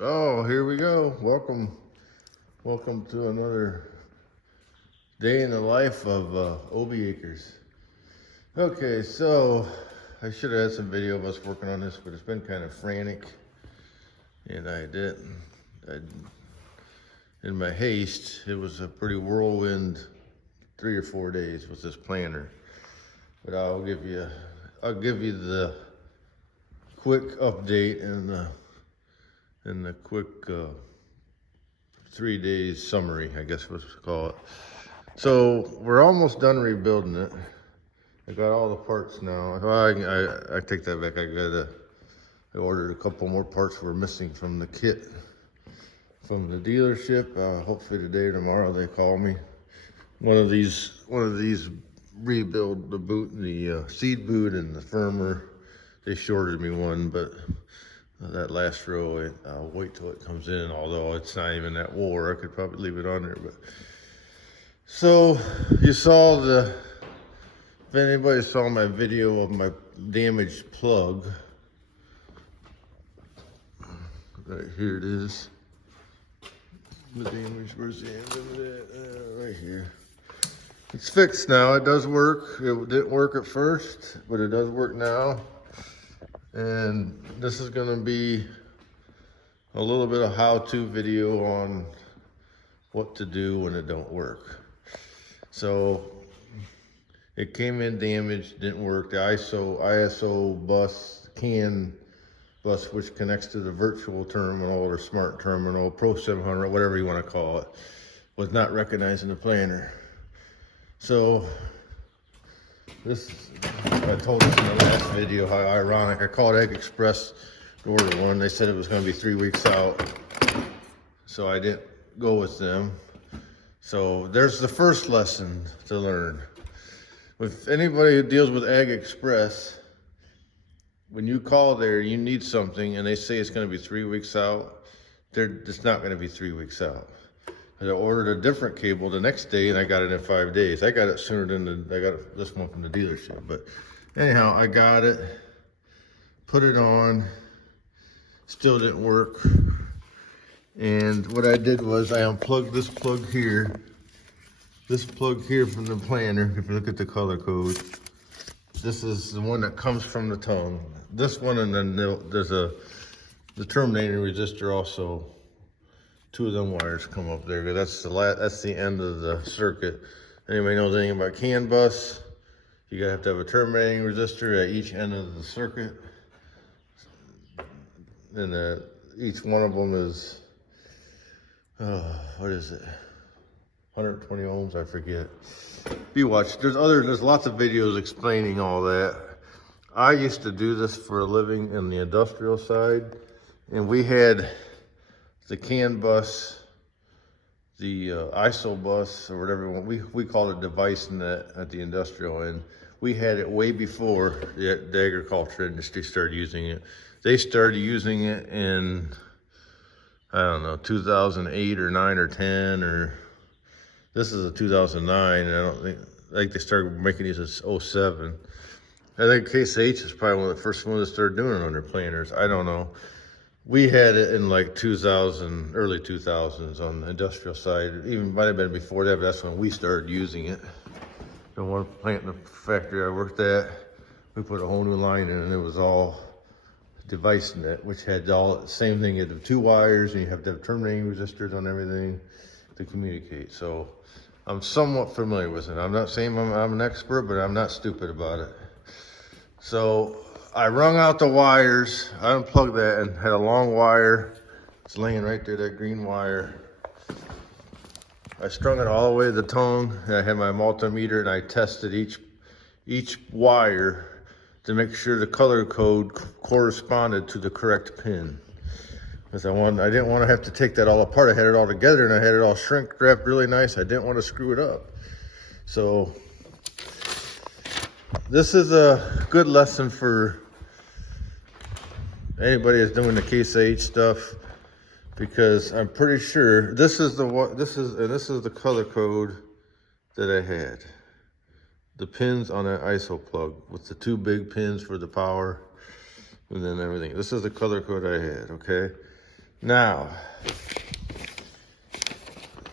Oh, here we go. Welcome to another day in the life of Obie Acres. Okay, so I should have had some video of us working on this, but it's been kind of frantic, and I didn't. In my haste, it was a pretty whirlwind 3 or 4 days with this planter. But I'll give you the quick update and the quick 3 days summary, I guess what to call it. So we're almost done rebuilding it. I got all the parts now. Well, I take that back. I ordered a couple more parts we're missing from the kit from the dealership. Hopefully today or tomorrow they call me. One of these rebuild the boot, the seed boot and the firmer. They shorted me one, but that last row, I'll wait till it comes in, although it's not even that war. I could probably leave it on there. But so you saw if anybody saw my video of my damaged plug, right here it is. The damage, where's the end of it? Right here. It's fixed now. It does work. It didn't work at first, but it does work now. And this is going to be a little bit of how-to video on what to do when it don't work. So it came in damaged, didn't work. The ISO bus, CAN bus, which connects to the virtual terminal or smart terminal, Pro 700, whatever you want to call it, was not recognizing the planter. So I told us in the last video how ironic. I called Egg Express to order one. They said it was going to be 3 weeks out, so I didn't go with them. So there's the first lesson to learn. With anybody who deals with Egg Express, when you call there, you need something, and they say it's going to be 3 weeks out, it's not going to be 3 weeks out. I ordered a different cable the next day, and I got it in 5 days. I got it sooner than I got this one from the dealership. But anyhow, I got it, put it on, still didn't work. And what I did was I unplugged this plug here from the planter. If you look at the color code, this is the one that comes from the tongue. This one, and then there's the terminating resistor also. 2 of them wires come up there. That's the end of the circuit. Anybody knows anything about CAN bus? You gotta have to have a terminating resistor at each end of the circuit. And each one of them is, what is it? 120 ohms, I forget. You watch, there's lots of videos explaining all that. I used to do this for a living in the industrial side, and we had the CAN bus, the ISO bus, or whatever we called it, device net at the industrial end. We had it way before the agriculture industry started using it. They started using it in, I don't know, 2008 or 9 or 10, or this is a 2009, and I think they started making these in 07. I think Caseih is probably one of the first ones that started doing it on their planters. I don't know. We had it in like 2000, early 2000s on the industrial side. Even might have been before that, but that's when we started using it. The one plant in the factory I worked at, we put a whole new line in, and it was all device net, which had all the same thing. You had the 2 wires, and you have to have terminating resistors on everything to communicate. So I'm somewhat familiar with it. I'm not saying I'm an expert, but I'm not stupid about it. So I wrung out the wires, I unplugged that, and had a long wire. It's laying right there, that green wire. I strung it all the way to the tongue, and I had my multimeter, and I tested each wire to make sure the color code corresponded to the correct pin. Because I didn't want to have to take that all apart. I had it all together, and I had it all shrink wrapped really nice. I didn't want to screw it up. So this is a good lesson for anybody that's doing the Caseih stuff, because I'm pretty sure this is the color code that I had. The pins on that ISO plug with the 2 big pins for the power, and then everything. This is the color code I had, okay? Now,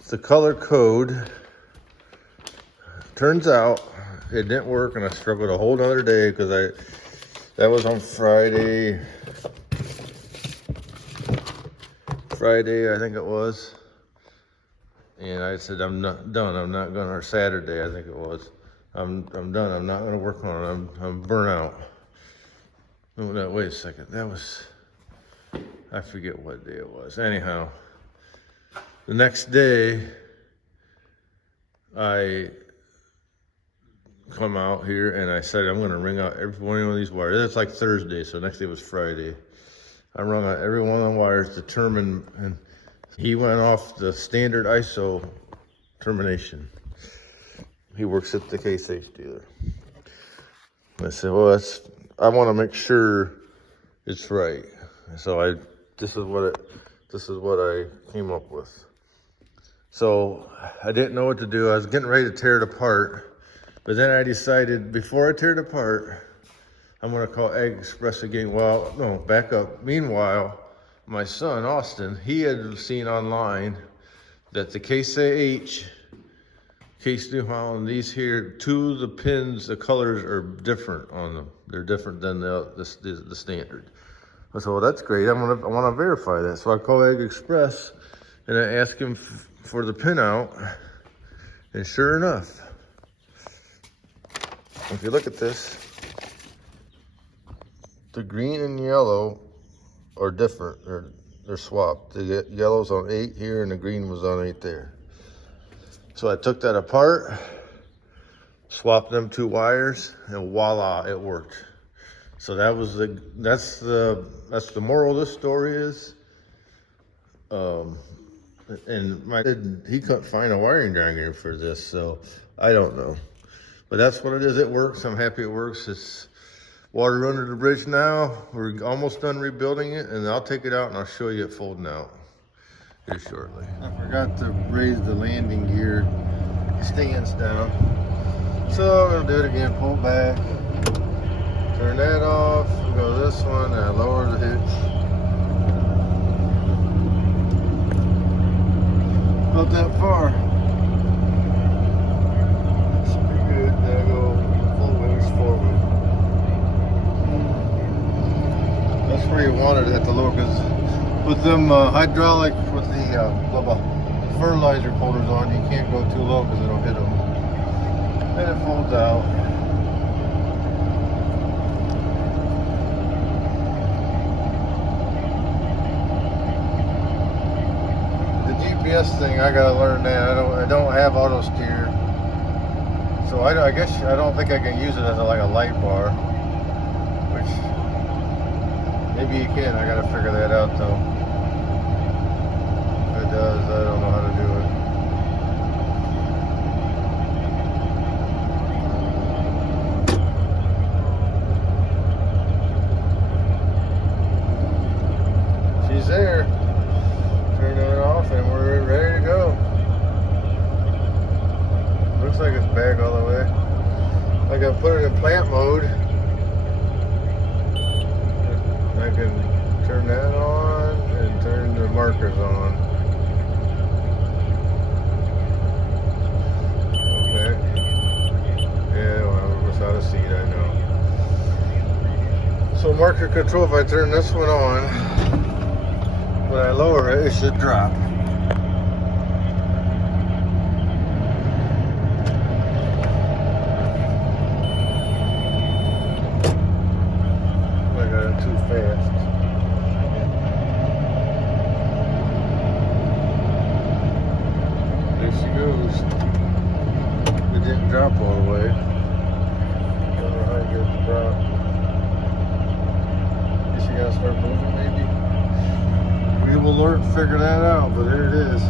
the color code, turns out it didn't work, and I struggled a whole nother day because that was on Friday, I think it was. And I said, I'm not done. I'm not going, or Saturday, I think it was. I'm done. I'm not going to work on it. I'm burnt out. No, wait a second. That was, I forget what day it was. Anyhow, the next day, I come out here and I said, I'm going to ring out every one of these wires. It's like Thursday, so next day was Friday. I rung out every one of the wires, determined, and he went off the standard ISO termination. He works at the Caseih dealer. I said, well, I want to make sure it's right. So this is what I came up with. So I didn't know what to do. I was getting ready to tear it apart, but then I decided before I tear it apart, I'm going to call Ag Express again. Well, no, back up. Meanwhile, my son, Austin, he had seen online that the Caseih caseih1250, these here, two of the pins, the colors are different on them. They're different than the standard. I said, well, that's great. I want to verify that. So I call Ag Express and I ask him for the pin out. And sure enough, if you look at this, the green and yellow are different. They're swapped. The yellow's on 8 here and the green was on 8 there. So I took that apart, swapped them 2 wires, and voila, it worked. So that's the moral of this story is, and he couldn't find a wiring diagram for this, so I don't know. But that's what it is. It works. I'm happy it works. It's water under the bridge now. We're almost done rebuilding it, and I'll take it out and I'll show you it folding out here shortly. I forgot to raise the landing gear stands down. So I'm gonna do it again, pull back, turn that off, go this one, and I lower the hitch. About that far. Should be good. Now I go full wings forward. That's where you want it at the lower, because with them hydraulic, with the fertilizer holders on, you can't go too low because it'll hit them. And it folds out. The GPS thing, I gotta learn that. I don't have auto steer, so I guess I don't think I can use it as like a light bar, which maybe you can. I gotta figure that out though. If it does, I don't know how to do it. She's there. Turn it off and we're ready to go. Looks like it's back all the way. I gotta put it in plant mode. I can turn that on and turn the markers on. Okay. Yeah, well, it was out of seat, I know. So marker control, if I turn this one on, when I lower it, it should drop. I got it too fast. There she goes. It didn't drop all the way. Don't know how to get it to drop. Guess you gotta start moving maybe. We will learn to figure that out, but there it is.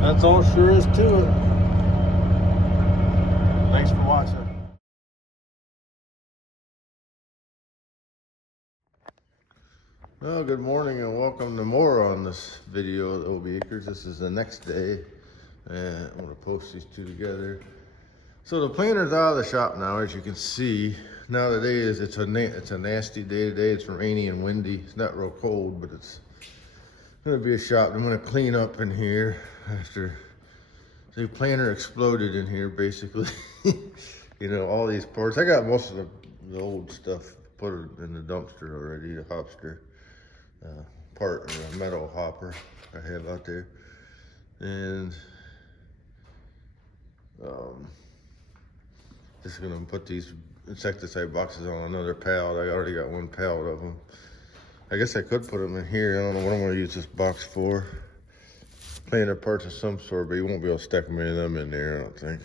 That's all sure is to it. Thanks for watching. Well, good morning and welcome to more on this video of OB Acres. This is the next day, and I'm gonna post these two together. So the planter's out of the shop now, as you can see. Now today it's a nasty day today. It's rainy and windy. It's not real cold, but it's gonna be a shop. I'm gonna clean up in here after the planter exploded in here, basically. You know, all these parts. I got most of the old stuff put in the dumpster already, the hopster part, or a metal hopper I have out there. And just gonna put these insecticide boxes on another pallet. I already got one pallet of them. I guess I could put them in here. I don't know what I'm gonna use this box for. Planter parts of some sort, but you won't be able to stack many of them in there, I don't think.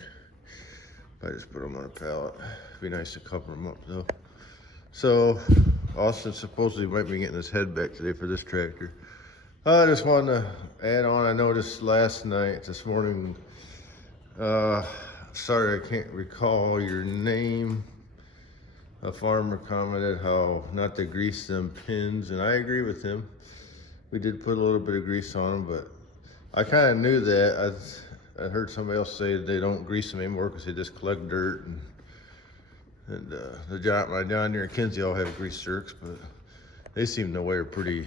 If I just put them on a pallet. It'd be nice to cover them up though. So, Austin supposedly might be getting his head back today for this tractor. I just wanted to add on, I noticed this morning, sorry I can't recall your name. A farmer commented how not to grease them pins, and I agree with him. We did put a little bit of grease on them, but I kind of knew that. I heard somebody else say they don't grease them anymore because they just collect dirt, and my John Deere and Kinsey all have grease zerks, but they seem to wear pretty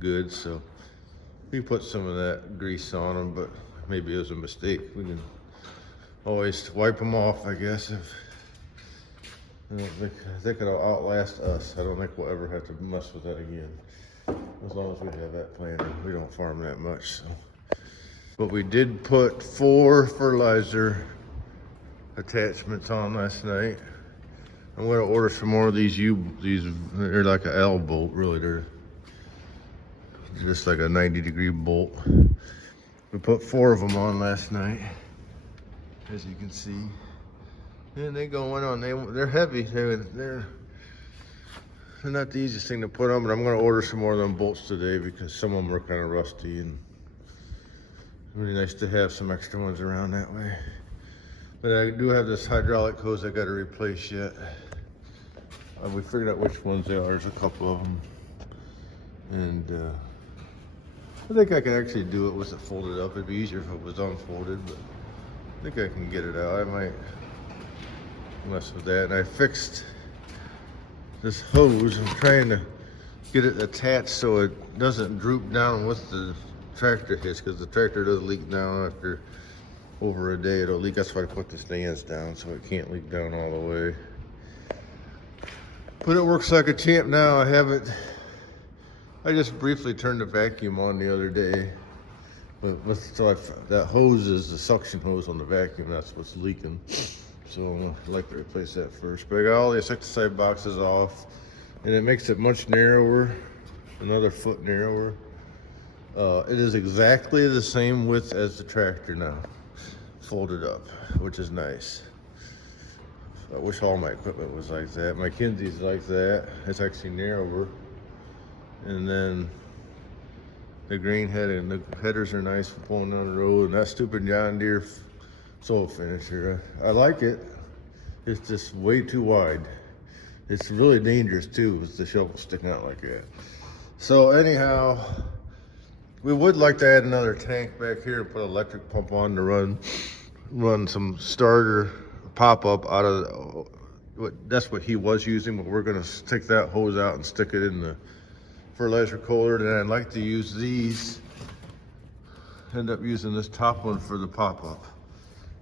good, so we put some of that grease on them, but maybe it was a mistake. We can always wipe them off, I guess. I think it'll outlast us. I don't think we'll ever have to mess with that again. As long as we have that planted. We don't farm that much, so. But we did put 4 fertilizer attachments on last night. I'm gonna order some more of these. They're like an L bolt, really. They're just like a 90-degree bolt. We put 4 of them on last night, as you can see. And they going on. They're heavy. They're not the easiest thing to put on, but I'm gonna order some more of them bolts today because some of them are kind of rusty, and really nice to have some extra ones around that way. But I do have this hydraulic hose I got to replace yet. We figured out which ones they are. There's a couple of them, and I think I can actually do it with it folded up. It'd be easier if it was unfolded, but I think I can get it out. I might mess with that. And I fixed this hose. I'm trying to get it attached so it doesn't droop down with the tractor hits, because the tractor does leak down after over a day. It'll leak. That's why I put the stands down, so it can't leak down all the way. But it works like a champ now. I just briefly turned the vacuum on the other day, but that hose is the suction hose on the vacuum. That's what's leaking. So I'd like to replace that first. But I got all the insecticide boxes off, and it makes it much narrower, another foot narrower. It is exactly the same width as the tractor now, folded up, which is nice. I wish all my equipment was like that. My Kinsey's like that. It's actually narrower. And then the grain head and the headers are nice for pulling down the road. And that stupid John Deere soil finisher, I like it. It's just way too wide. It's really dangerous too with the shovel sticking out like that. So anyhow, we would like to add another tank back here and put an electric pump on to run some starter pop-up out of that's what he was using, but we're gonna take that hose out and stick it in the fertilizer cooler. And I'd like to use these, end up using this top one for the pop-up.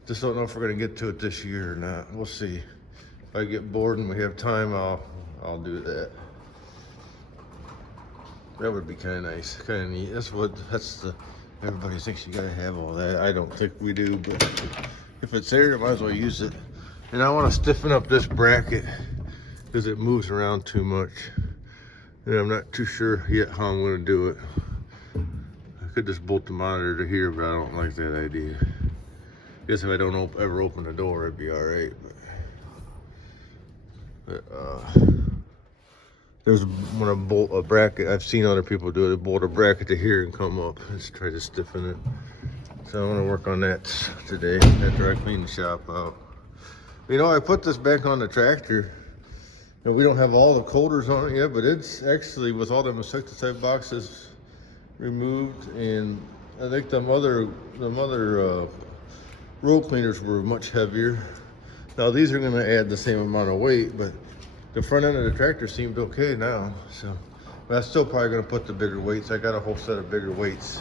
Just don't know if we're gonna get to it this year or not. We'll see. If I get bored and we have time, I'll do that. That would be kind of nice, kind of neat. Everybody thinks you gotta have all that. I don't think we do, but if it's there, I might as well use it. And I want to stiffen up this bracket because it moves around too much. And I'm not too sure yet how I'm gonna do it. I could just bolt the monitor to here, but I don't like that idea. I guess if I don't ever open the door, it'd be all right. But there's when I bolt a bracket, I've seen other people do it. They bolt a bracket to here and come up. Let's try to stiffen it. So I'm gonna work on that today after I clean the shop out. You know, I put this back on the tractor. You know, we don't have all the coaters on it yet, but it's actually with all them insecticide boxes removed, and I think them other road cleaners were much heavier. Now these are gonna add the same amount of weight, but the front end of the tractor seemed okay now. So But I'm still probably gonna put the bigger weights. I got a whole set of bigger weights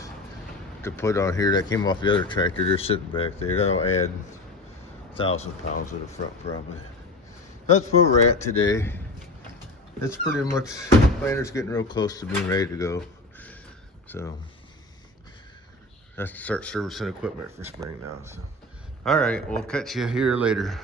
to put on here that came off the other tractor. They're sitting back there. That'll add 1,000 pounds to the front probably. That's where we're at today. It's pretty much, planter's getting real close to being ready to go. So, I have to start servicing equipment for spring now. So. All right, we'll catch you here later.